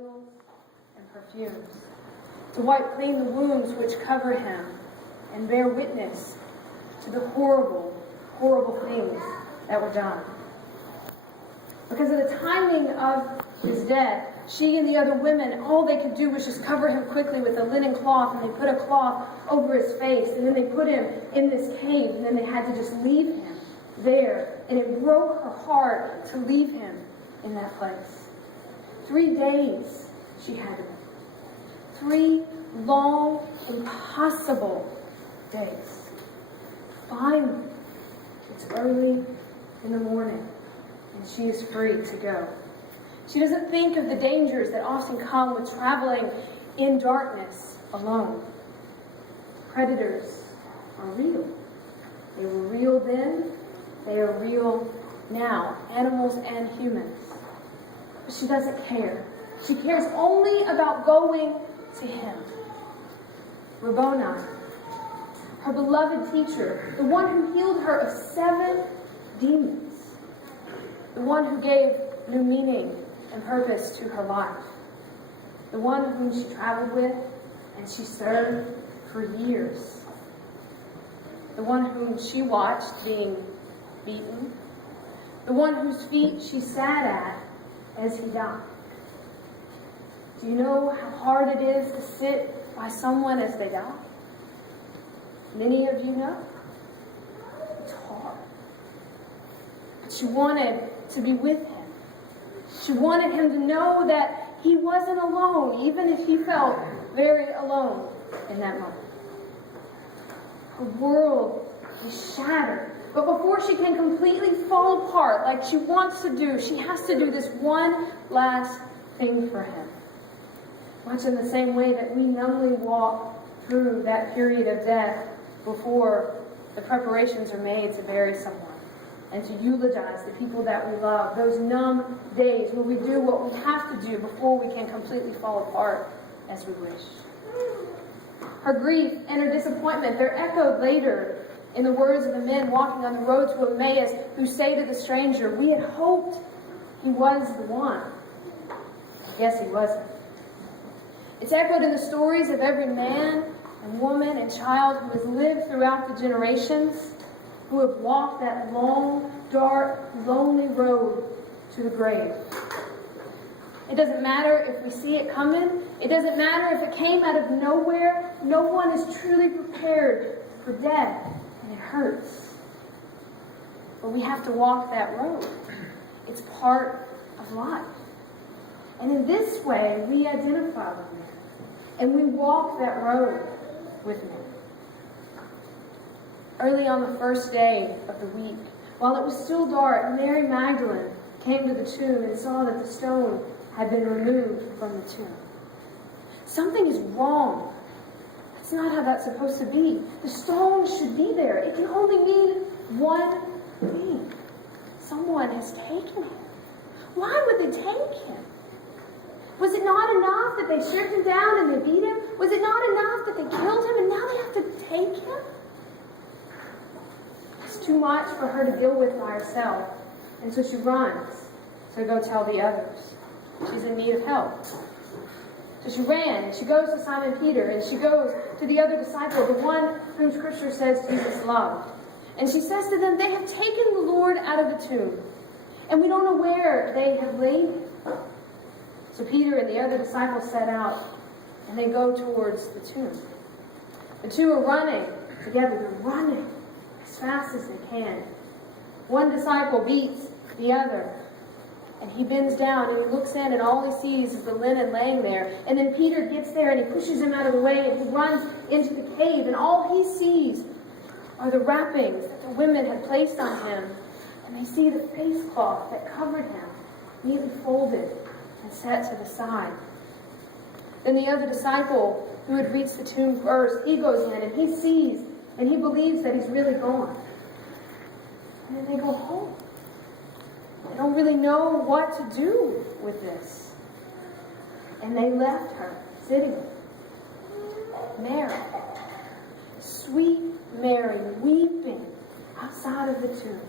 oils and perfumes, to wipe clean the wounds which cover him, and bear witness to the horrible, horrible things that were done. Because of the timing of his death, she and the other women, all they could do was just cover him quickly with a linen cloth, and they put a cloth over his face, and then they put him in this cave, and then they had to just leave him there. And it broke her heart to leave him in that place. 3 days she had to wait. 3 long, impossible days. Finally, it's early in the morning, and she is free to go. She doesn't think of the dangers that often come with traveling in darkness alone. Predators are real. They were real then, they are real now, animals and humans. But she doesn't care. She cares only about going to him. Rabboni, her beloved teacher, the one who healed her of 7 demons, the one who gave new meaning and purpose to her life, the one whom she traveled with and she served for years, the one whom she watched being beaten, the one whose feet she sat at as he died. Do you know how hard it is to sit by someone as they die? Many of you know. It's hard. But she wanted to be with him. She wanted him to know that he wasn't alone, even if he felt very alone in that moment. Her world is shattered. But before she can completely fall apart like she wants to do, she has to do this one last thing for him. Much in the same way that we numbly walk through that period of death before the preparations are made to bury someone and to eulogize the people that we love. Those numb days where we do what we have to do before we can completely fall apart as we wish. Her grief and her disappointment, they're echoed later in the words of the men walking on the road to Emmaus who say to the stranger, "We had hoped he was the one." I guess he wasn't. It's echoed in the stories of every man and woman and child who has lived throughout the generations, who have walked that long, dark, lonely road to the grave. It doesn't matter if we see it coming. It doesn't matter if it came out of nowhere. No one is truly prepared for death, and it hurts. But we have to walk that road. It's part of life. And in this way, we identify with me, and we walk that road with me. Early on the first day of the week, while it was still dark, Mary Magdalene came to the tomb and saw that the stone had been removed from the tomb. Something is wrong. That's not how that's supposed to be. The stone should be there. It can only mean one thing. Someone has taken him. Why would they take him? Was it not enough that they stripped him down and they beat him? Was it not enough that they killed him and now they have to take him? It's too much for her to deal with by herself. And so she runs to go tell the others. She's in need of help. So she ran and she goes to Simon Peter and she goes to the other disciple, the one whom Scripture says Jesus loved. And she says to them, "They have taken the Lord out of the tomb, and we don't know where they have laid him." So Peter and the other disciples set out, and they go towards the tomb. The two are running together. They're running as fast as they can. One disciple beats the other, and he bends down and he looks in, and all he sees is the linen laying there. And then Peter gets there and he pushes him out of the way, and he runs into the cave, and all he sees are the wrappings that the women had placed on him. And they see the face cloth that covered him, neatly folded and set to the side. Then the other disciple who had reached the tomb first, he goes in and he sees and he believes that he's really gone. And then they go home. They don't really know what to do with this. And they left her sitting there. Mary, sweet Mary, weeping outside of the tomb.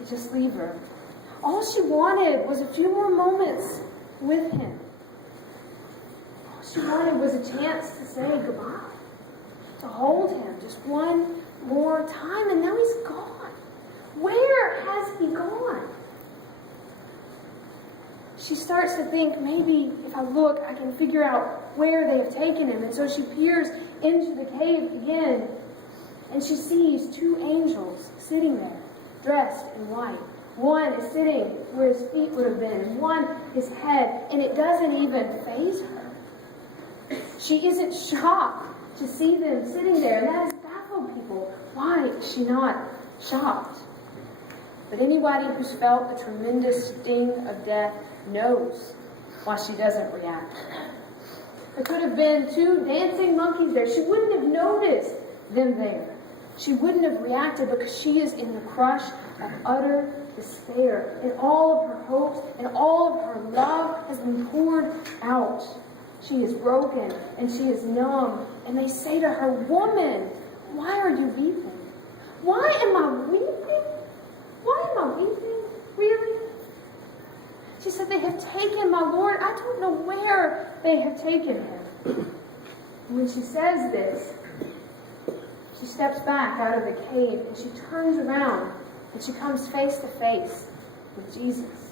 They just leave her. All she wanted was a few more moments with him. she wanted was a chance to say goodbye, to hold him just one more time, and now he's gone. Where has he gone? She starts to think, maybe if I look, I can figure out where they have taken him. And so she peers into the cave again, and she sees two angels sitting there, dressed in white. One is sitting where his feet would have been, and one his head, and it doesn't even faze her. She isn't shocked to see them sitting there, and that has baffled people. Why is she not shocked? But anybody who's felt the tremendous sting of death knows why she doesn't react. There could have been two dancing monkeys there. She wouldn't have noticed them there. She wouldn't have reacted because she is in the crush of utter despair. And all of her hopes and all of her love has been poured out. She is broken and she is numb. And they say to her, "Woman, why are you weeping?" Why am I weeping? Why am I weeping? Really? She said, "They have taken my Lord. I don't know where they have taken him." When she says this, she steps back out of the cave and she turns around and she comes face to face with Jesus.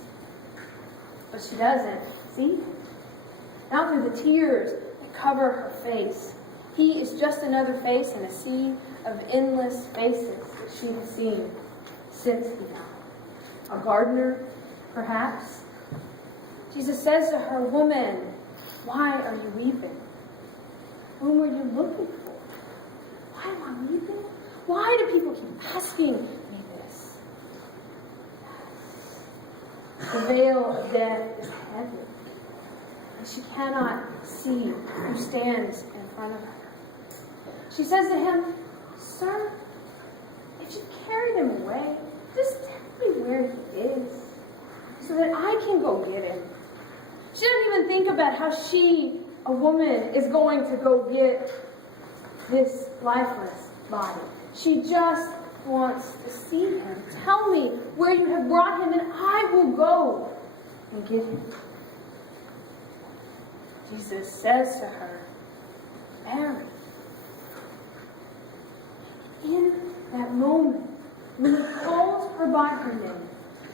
But she doesn't see him. Not through the tears that cover her face. He is just another face in a sea of endless faces that she has seen since he died. A gardener, perhaps. Jesus says to her, "Woman, why are you weeping? Whom are you looking for? Why am I weeping? Why do people keep asking me this?" The veil of death is heavy, and she cannot see who stands in front of her. She says to him, "Sir, if you carried him away, just tell me where he is, so that I can go get him." She doesn't even think about how she, a woman, is going to go get this lifeless body. She just wants to see him. "Tell me where you have brought him, and I will go and get him." Jesus says to her, "Mary." In that moment, when he calls her by her name,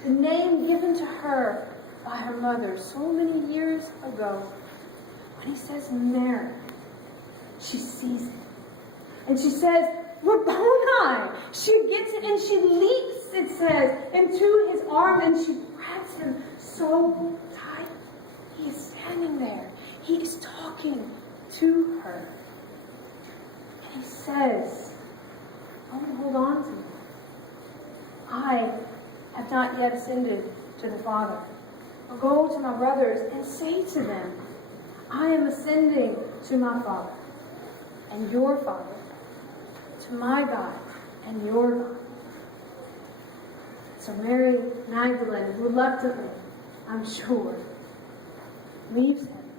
the name given to her by her mother so many years ago, when he says Mary, she sees it. And she says, "Rabboni!" She gets it and she leaps, it says, into his arms and she grabs him so tight. He is standing there. He is talking to her. And he says, "Don't hold on to me. I have not yet ascended to the Father. I'll go to my brothers and say to them, I am ascending to my Father and your Father, to my God and your God." So Mary Magdalene, reluctantly, I'm sure, leaves him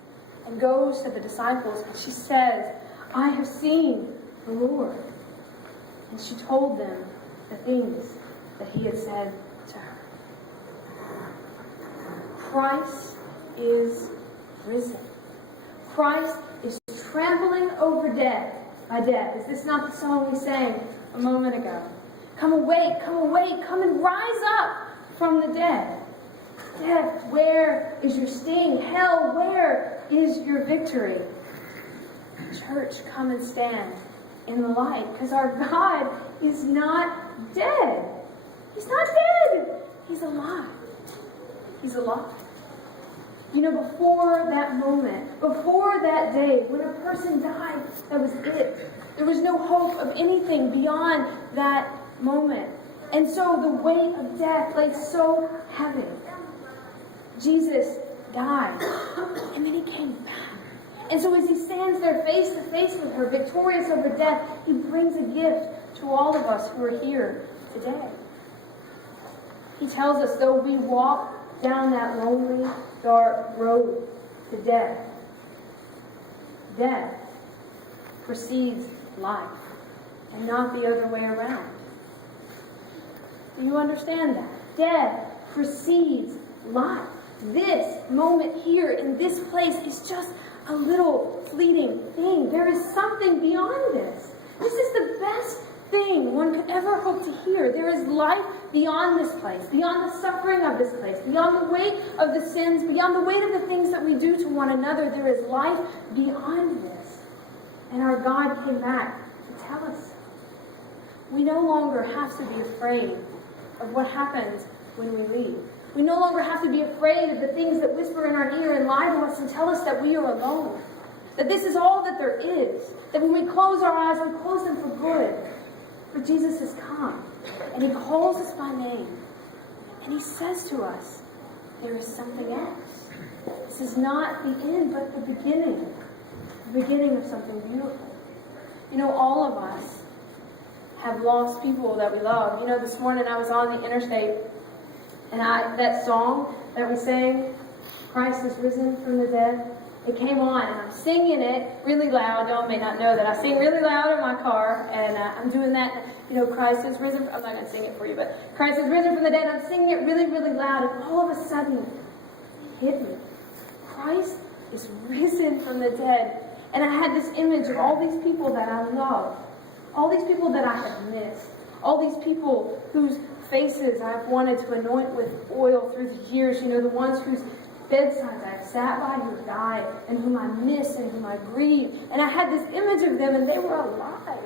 and goes to the disciples and she says, "I have seen the Lord." And she told them the things that he had said to her. Christ is risen. Christ is trampling over death by death. Is this not the song we sang a moment ago? Come awake, come and rise up from the dead. Death, where is your sting? Hell, where is your victory? Church, come and stand in the light, because our God is not dead. He's not dead. He's alive. He's alive. You know, before that moment, before that day, when a person died, that was it. There was no hope of anything beyond that moment. And so the weight of death lay so heavy. Jesus died, and then he came back. And so as he stands there face to face with her, victorious over death, he brings a gift to all of us who are here today. He tells us, though we walk down that lonely, dark road to death, death precedes life, and not the other way around. Do you understand that? Death precedes life. This moment here in this place is just a little fleeting thing. There is something beyond this. This is the best thing one could ever hope to hear. There is life beyond this place, beyond the suffering of this place, beyond the weight of the sins, beyond the weight of the things that we do to one another. There is life beyond this. And our God came back to tell us so. We no longer have to be afraid of what happens when we leave. We no longer have to be afraid of the things that whisper in our ear and lie to us and tell us that we are alone. That this is all that there is. That when we close our eyes, we close them for good. For Jesus has come. And he calls us by name. And he says to us, there is something else. This is not the end, but the beginning. The beginning of something beautiful. You know, all of us have lost people that we love. You know, this morning I was on the interstate, and that song that we sang, Christ is risen from the dead, it came on, and I'm singing it really loud. Y'all may not know that. I sing really loud in my car, and I'm doing that, you know, Christ is risen. I'm not going to sing it for you, but Christ is risen from the dead. I'm singing it really, really loud, and all of a sudden, it hit me. Christ is risen from the dead. And I had this image of all these people that I love, all these people that I have missed, all these people whose faces I've wanted to anoint with oil through the years, you know, the ones whose bedsides I've sat by who died, and whom I miss and whom I grieve. And I had this image of them, and they were alive.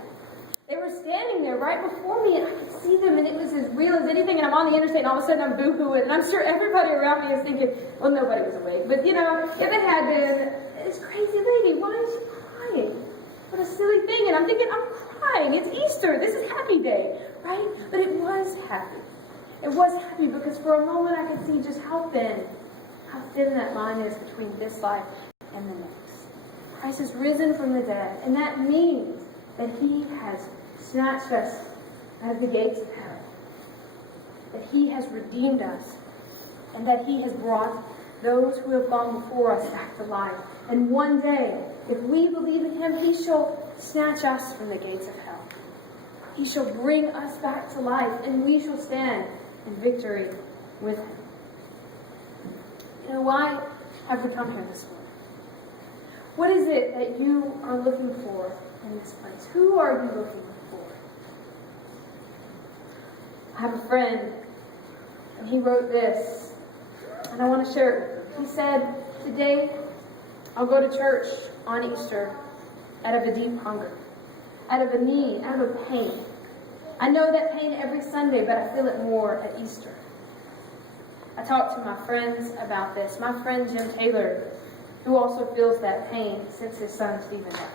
They were standing there right before me, and I could see them, and it was as real as anything. And I'm on the interstate, and all of a sudden I'm boo-hooing, and I'm sure everybody around me is thinking, well, nobody was awake. But, you know, if it had been, this crazy lady, why is she crying? What a silly thing. And I'm thinking, I'm crying. It's Easter. This is happy day, right? But it was happy. It was happy because for a moment I could see just how thin that line is between this life and the next. Christ is risen from the dead, and that means that he has snatched us out of the gates of hell, that he has redeemed us, and that he has brought those who have gone before us back to life. And one day, if we believe in him, he shall snatch us from the gates of hell. He shall bring us back to life, and we shall stand in victory with him. You know, why have we come here this morning? What is it that you are looking for in this place? Who are you looking for? I have a friend, and he wrote this, and I want to share it with you. He said, today I'll go to church on Easter out of a deep hunger, out of a need, out of a pain. I know that pain every Sunday, but I feel it more at Easter. I talked to my friends about this. My friend Jim Taylor, who also feels that pain since his son Stephen died.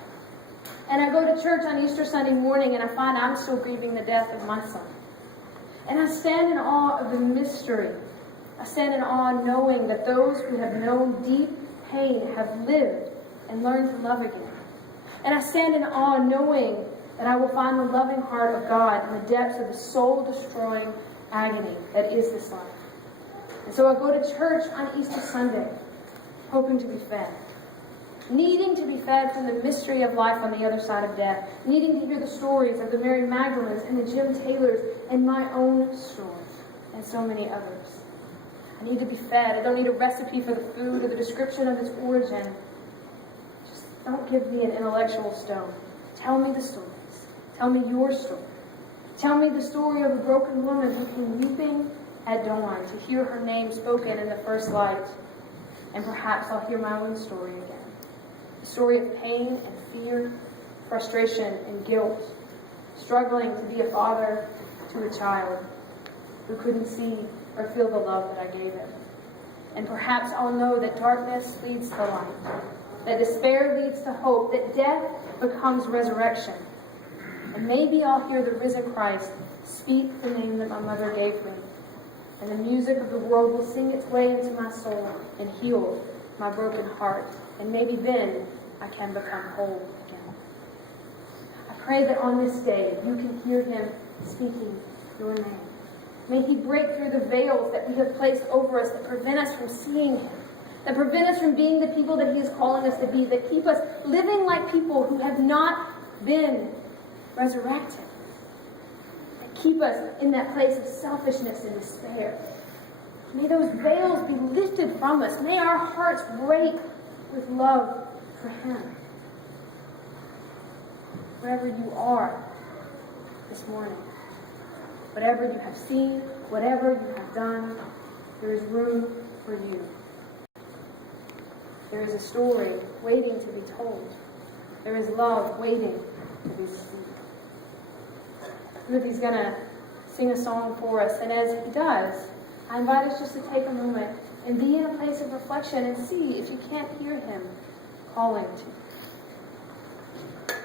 And I go to church on Easter Sunday morning, and I find I'm still grieving the death of my son. And I stand in awe of the mystery. I stand in awe knowing that those who have known deep pain have lived and learned to love again. And I stand in awe knowing that I will find the loving heart of God in the depths of the soul-destroying agony that is this life. And so I go to church on Easter Sunday, hoping to be fed. Needing to be fed from the mystery of life on the other side of death. Needing to hear the stories of the Mary Magdalens and the Jim Taylors and my own story and so many others. I need to be fed. I don't need a recipe for the food or the description of its origin. Just don't give me an intellectual stone. Tell me the stories. Tell me your story. Tell me the story of a broken woman who came weeping at dawn to hear her name spoken in the first light. And perhaps I'll hear my own story again. A story of pain and fear, frustration and guilt, struggling to be a father to a child who couldn't see or feel the love that I gave him. And perhaps I'll know that darkness leads to light, that despair leads to hope, that death becomes resurrection. And maybe I'll hear the risen Christ speak the name that my mother gave me, and the music of the world will sing its way into my soul and heal my broken heart. And maybe then I can become whole again. I pray that on this day you can hear him speaking your name. May he break through the veils that we have placed over us that prevent us from seeing him, that prevent us from being the people that he is calling us to be, that keep us living like people who have not been resurrected, that keep us in that place of selfishness and despair. May those veils be lifted from us. May our hearts break with love for him. Wherever you are this morning, whatever you have seen, whatever you have done, there is room for you. There is a story waiting to be told. There is love waiting to be received. Timothy's going to sing a song for us, and as he does, I invite us just to take a moment and be in a place of reflection and see if you can't hear him calling to you.